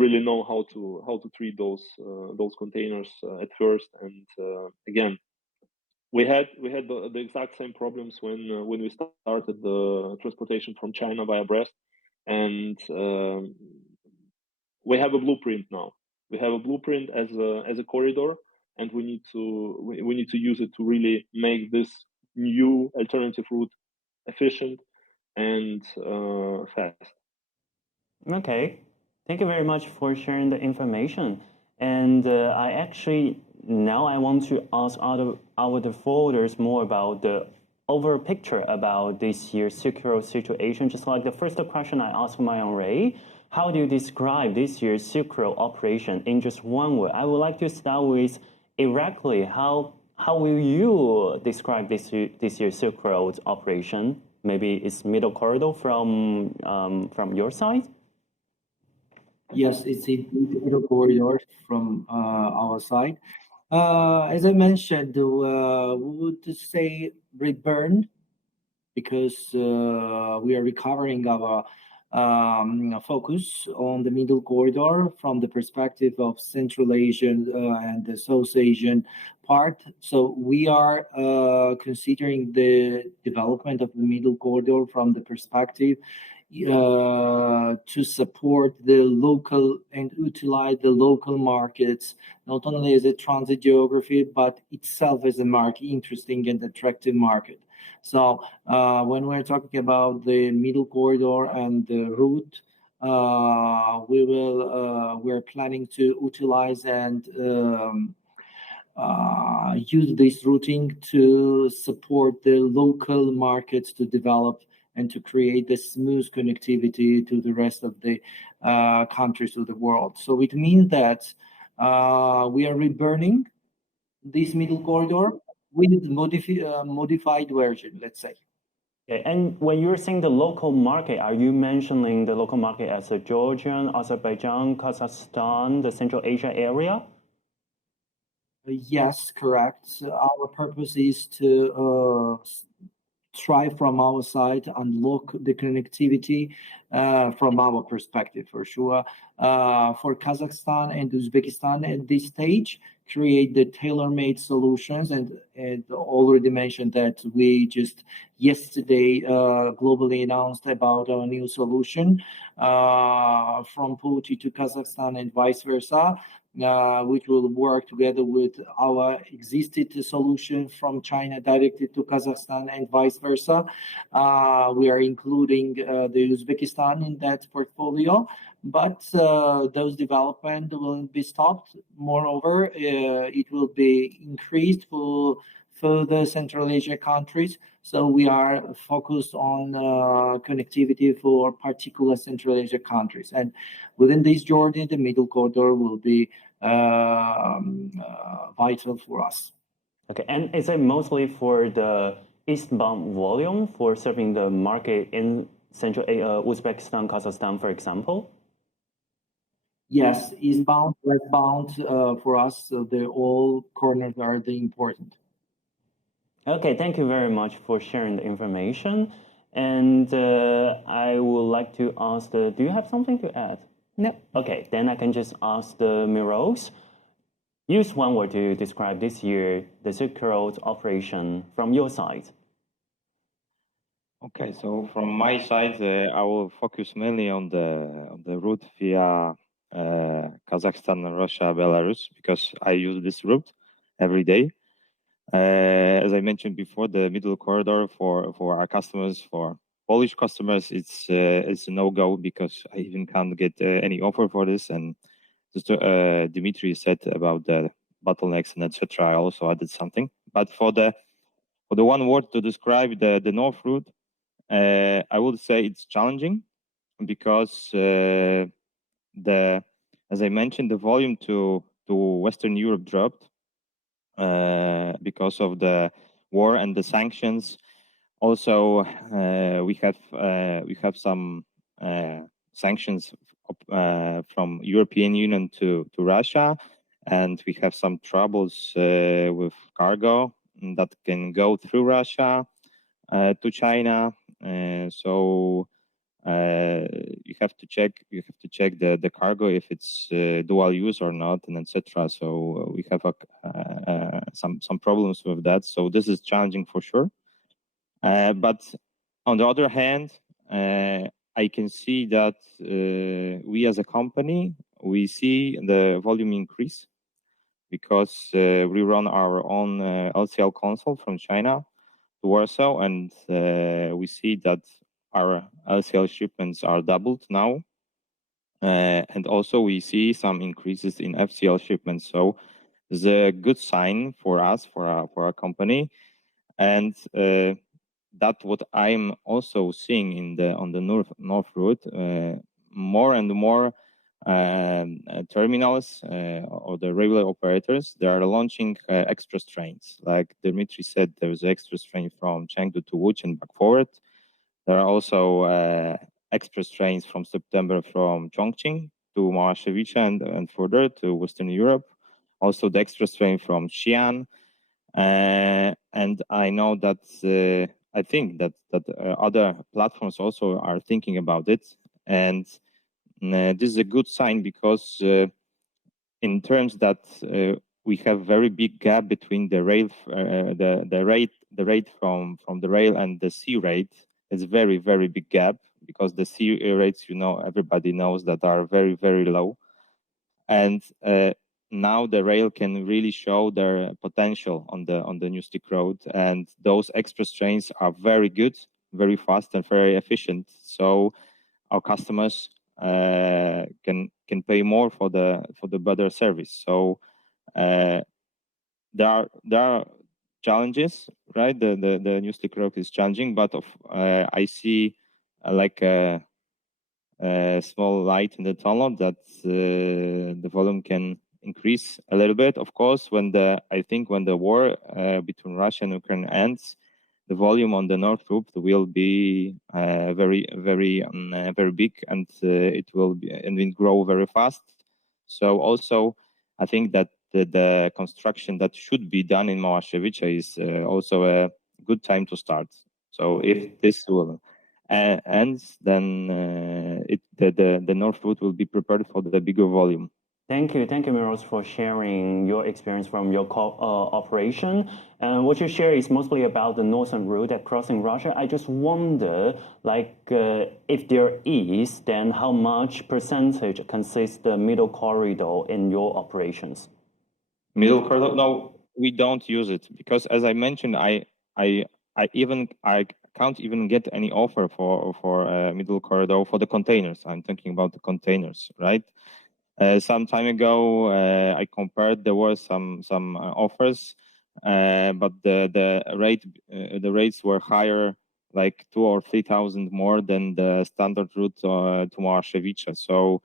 really know how to treat those containers at first, and again, we had the exact same problems when we started the transportation from China via Brest, and we have a blueprint now. We have a blueprint as a corridor, and we need to use it to really make this new alternative route efficient and fast. Okay, thank you very much for sharing the information. And now I want to ask our defaulters more about the overall picture about this year's Silk Road situation. Just like the first question I asked my own Ray, how do you describe this year's Silk Road operation in just one word? I would like to start with Irakli. How will you describe this year's Silk Road operation? Maybe it's middle corridor from your side. Yes, it's a middle corridor from our side. As I mentioned, we would say reburn, because we are recovering our focus on the middle corridor from the perspective of Central Asian and the South Asian part. So we are considering the development of the middle corridor from the perspective to support the local and utilize the local markets, not only as a transit geography, but itself as a market, interesting and attractive market. So when we're talking about the middle corridor and the route, we're planning to utilize and use this routing to support the local markets to develop and to create the smooth connectivity to the rest of the countries of the world. So it means that we are reburning this middle corridor with modified version, let's say. Okay. And when you're saying the local market, are you mentioning the local market as a Georgian, Azerbaijan, Kazakhstan, the Central Asia area? Yes, correct. Our purpose is to try from our side unlock the connectivity from our perspective, for sure. For Kazakhstan and Uzbekistan at this stage, create the tailor-made solutions, and already mentioned that we just yesterday globally announced about our new solution from Puti to Kazakhstan and vice versa, which will work together with our existing solution from China directly to Kazakhstan and vice versa. We are including the Uzbekistan in that portfolio, but those development will be stopped. Moreover, it will be increased for further Central Asia countries. So we are focused on connectivity for particular Central Asia countries. And within this journey, the middle corridor will be vital for us. Okay, and is it mostly for the eastbound volume for serving the market in Central Uzbekistan, Kazakhstan, for example? Yes, eastbound, westbound for us, all corners are the important. Okay, thank you very much for sharing the information. And I would like to ask, do you have something to add? No. Okay, then I can just ask the Miros. Use one word to describe this year the Silk Road operation from your side. Okay, so from my side, I will focus mainly on the route via Kazakhstan, Russia, Belarus, because I use this route every day. As I mentioned before, the middle corridor for our customers, for Polish customers, it's a no-go because I even can't get any offer for this. And just Dimitri said about the bottlenecks and etc. I also added something. But for the one word to describe the North route, I would say it's challenging because as I mentioned, the volume to Western Europe dropped because of the war and the sanctions. Also, we have some sanctions from European Union to Russia, and we have some troubles with cargo that can go through Russia to China. So you have to check the cargo if it's dual use or not, and etc. So we have some problems with that. So this is challenging for sure. But on the other hand, I can see that we as a company, we see the volume increase because we run our own LCL console from China to Warsaw, and we see that our LCL shipments are doubled now. And also we see some increases in FCL shipments. So it's a good sign for us, for our company. And that's what I'm also seeing on the north route. More and more terminals or the railway operators, they are launching express trains. Like Dimitri said, there's an express train from Chengdu to Łódź and back forward. There are also express trains from September from Chongqing to Małaszewicze and further to Western Europe. Also the express train from Xi'an. And I know that I think that other platforms also are thinking about it. And this is a good sign because in terms that we have very big gap between the rail, the rate from the rail and the sea rate. It's very, very big gap because the sea rates, everybody knows that are very, very low. And now the rail can really show their potential on the New Stick Road, and those express trains are very good, very fast, and very efficient. So our customers can pay more for the better service. So there are challenges, right? The New Stick Road is challenging, but I see like a small light in the tunnel that the volume can increase a little bit. Of course, when the war between Russia and Ukraine ends, the volume on the North Route will be very, very, very big, and it will grow very fast. So also, I think that the construction that should be done in Małaszewicze is also a good time to start. So if this will ends, then the North Route will be prepared for the bigger volume. Thank you, Miros, for sharing your experience from your operation. What you share is mostly about the northern route at crossing Russia. I just wonder, if there is, then how much percentage consists the middle corridor in your operations? Middle corridor? No, we don't use it because, as I mentioned, I can't even get any offer for middle corridor for the containers. I'm thinking about the containers, right? Some time ago, I compared. There were some offers, but the rates were higher, like 2,000 or 3,000 more than the standard route to Małaszewicze. So,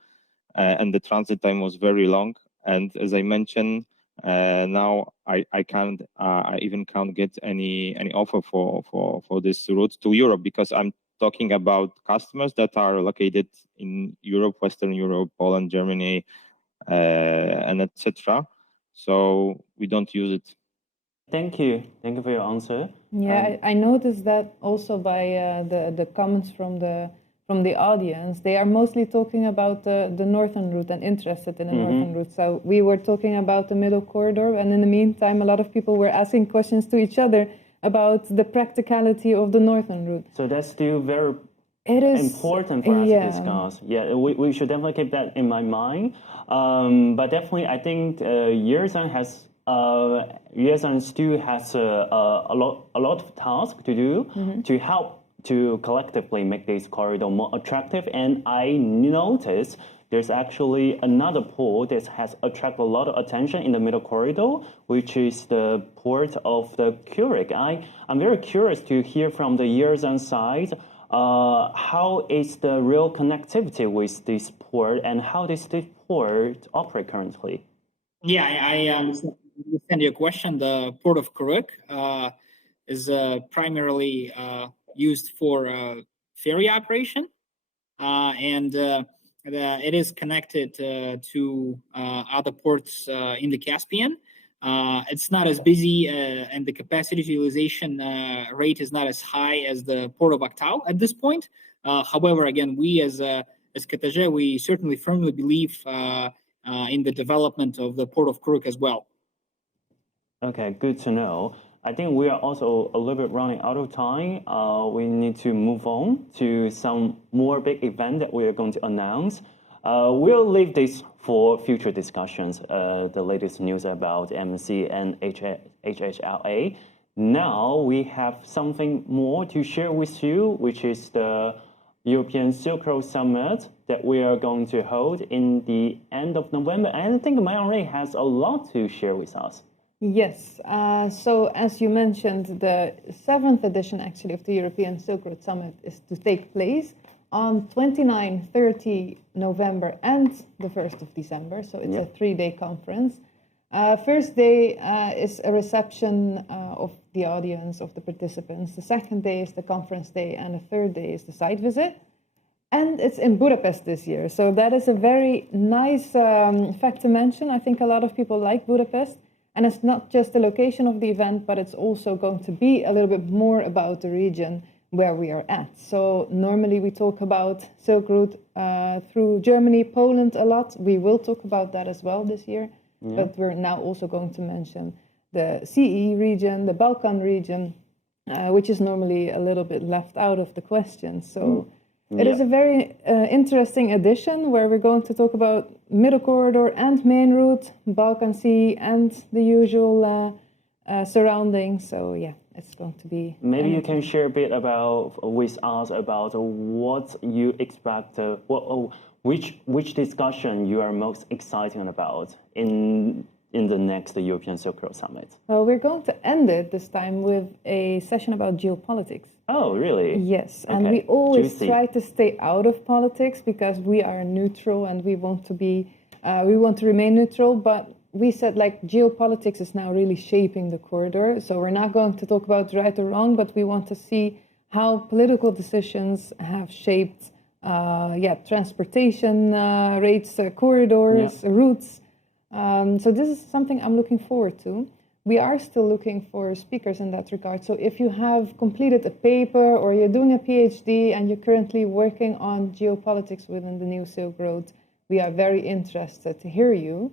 and the transit time was very long. And as I mentioned, now I even can't get any offer for this route to Europe because I'm talking about customers that are located in Europe, Western Europe, Poland, Germany, and etc. So we don't use it. Thank you for your answer. Yeah, I noticed that also by the comments from from the audience, they are mostly talking about the northern route and interested in the northern route. So we were talking about the middle corridor, and in the meantime, a lot of people were asking questions to each other about the practicality of the northern route. So that's still very important for us to discuss. Yeah, we should definitely keep that in my mind. But definitely, I think Yerzan still has a lot of tasks to do to help to collectively make this corridor more attractive. And I noticed there's actually another port that has attracted a lot of attention in the middle corridor, which is the port of the Zurich. I'm very curious to hear from the Yerzan side. How is the real connectivity with this port, and how does this port operate currently? Yeah, I understand your question. The port of Zurich is primarily used for ferry operation, and it is connected to other ports in the Caspian. It's not as busy, and the capacity utilization rate is not as high as the port of Aktau at this point. However, again, we as KTG, we certainly firmly believe in the development of the port of Zurich as well. Okay, good to know. I think we are also a little bit running out of time. We need to move on to some more big event that we are going to announce. We'll leave this for future discussions, the latest news about MC and HHLA. Now we have something more to share with you, which is the European Silk Road Summit that we are going to hold in the end of November. And I think Mayan has a lot to share with us. Yes, so as you mentioned, the 7th edition actually of the European Silk Road Summit is to take place on 29, 30 November and the 1st of December. So it's a 3-day conference. First day is a reception of the audience, of the participants. The second day is the conference day, and the third day is the site visit. And it's in Budapest this year. So that is a very nice fact to mention. I think a lot of people like Budapest. And it's not just the location of the event, but it's also going to be a little bit more about the region where we are at. So normally we talk about Silk Route through Germany, Poland a lot. We will talk about that as well this year. Yeah. But we're now also going to mention the CE region, the Balkan region, which is normally a little bit left out of the question. So it is a very interesting edition where we're going to talk about middle corridor and main route, Balkan Sea, and the usual surroundings. So yeah, it's going to be. Maybe you can share a bit with us about what you expect. Which discussion you are most excited about in the next European Silk Road Summit? Well, we're going to end it this time with a session about geopolitics. Oh, really? Yes, and we always try to stay out of politics because we are neutral and we want to remain neutral. But we said geopolitics is now really shaping the corridor. So we're not going to talk about right or wrong, but we want to see how political decisions have shaped, transportation rates, corridors, routes. So this is something I'm looking forward to. We are still looking for speakers in that regard. So if you have completed a paper or you're doing a PhD and you're currently working on geopolitics within the new Silk Road, we are very interested to hear you.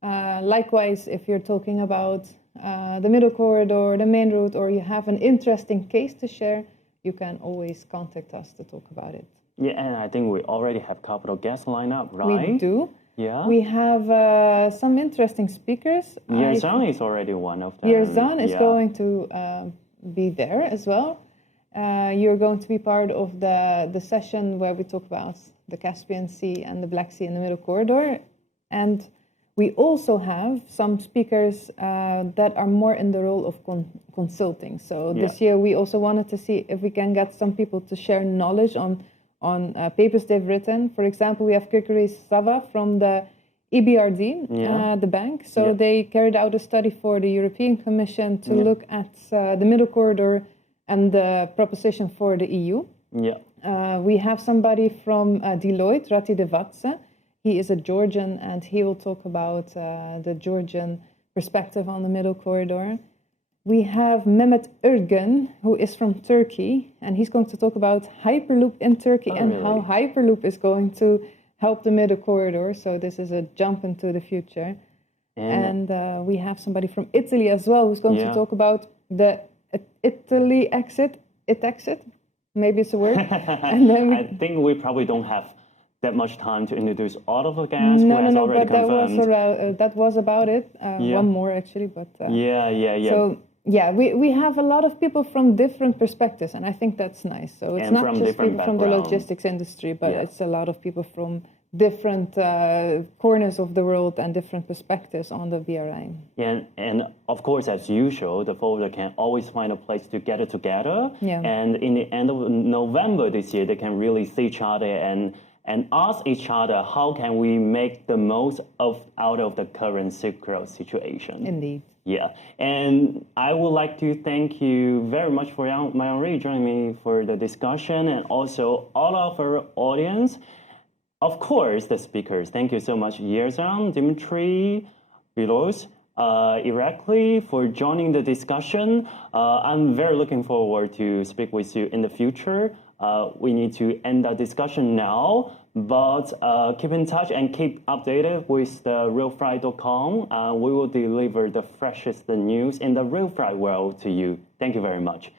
Likewise, if you're talking about the middle corridor, the main route, or you have an interesting case to share, you can always contact us to talk about it. Yeah, and I think we already have a couple of guests lined up, right? We do. Yeah. We have some interesting speakers. Yerzan is already one of them. Yerzan is going to be there as well. You're going to be part of the session where we talk about the Caspian Sea and the Black Sea in the middle corridor. And we also have some speakers that are more in the role of consulting. So this year we also wanted to see if we can get some people to share knowledge on papers they've written. For example, we have Kirkuri Sava from the EBRD, the bank. So they carried out a study for the European Commission to look at the middle corridor and the proposition for the EU. We have somebody from Deloitte, Rati Devatse. He is a Georgian, and he will talk about the Georgian perspective on the middle corridor. we have Mehmet Ergen, who is from Turkey, and he's going to talk about Hyperloop in Turkey and how Hyperloop is going to help the middle corridor. So this is a jump into the future. And we have somebody from Italy as well who's going to talk about the Italy exit. Maybe it's a word. And then I think we probably don't have that much time to introduce all of the guests. No, but that was about it. One more actually, but So we have a lot of people from different perspectives, and I think that's nice. So it's not just people from the logistics industry, but it's a lot of people from different corners of the world and different perspectives on the BRI. And of course, as usual, the folder can always find a place to get it together. Yeah. And in the end of November this year, they can really see each other and ask each other, how can we make the most out of the current Silk Road situation? Indeed. Yeah, and I would like to thank you very much for Marie joining me for the discussion, and also all of our audience. Of course, the speakers. Thank you so much, Yerzan, Dimitri, Vilos, Irakli, for joining the discussion. I'm very looking forward to speak with you in the future. We need to end our discussion now, but keep in touch and keep updated with the RailFreight.com. We will deliver the freshest news in the RailFreight world to you. Thank you very much.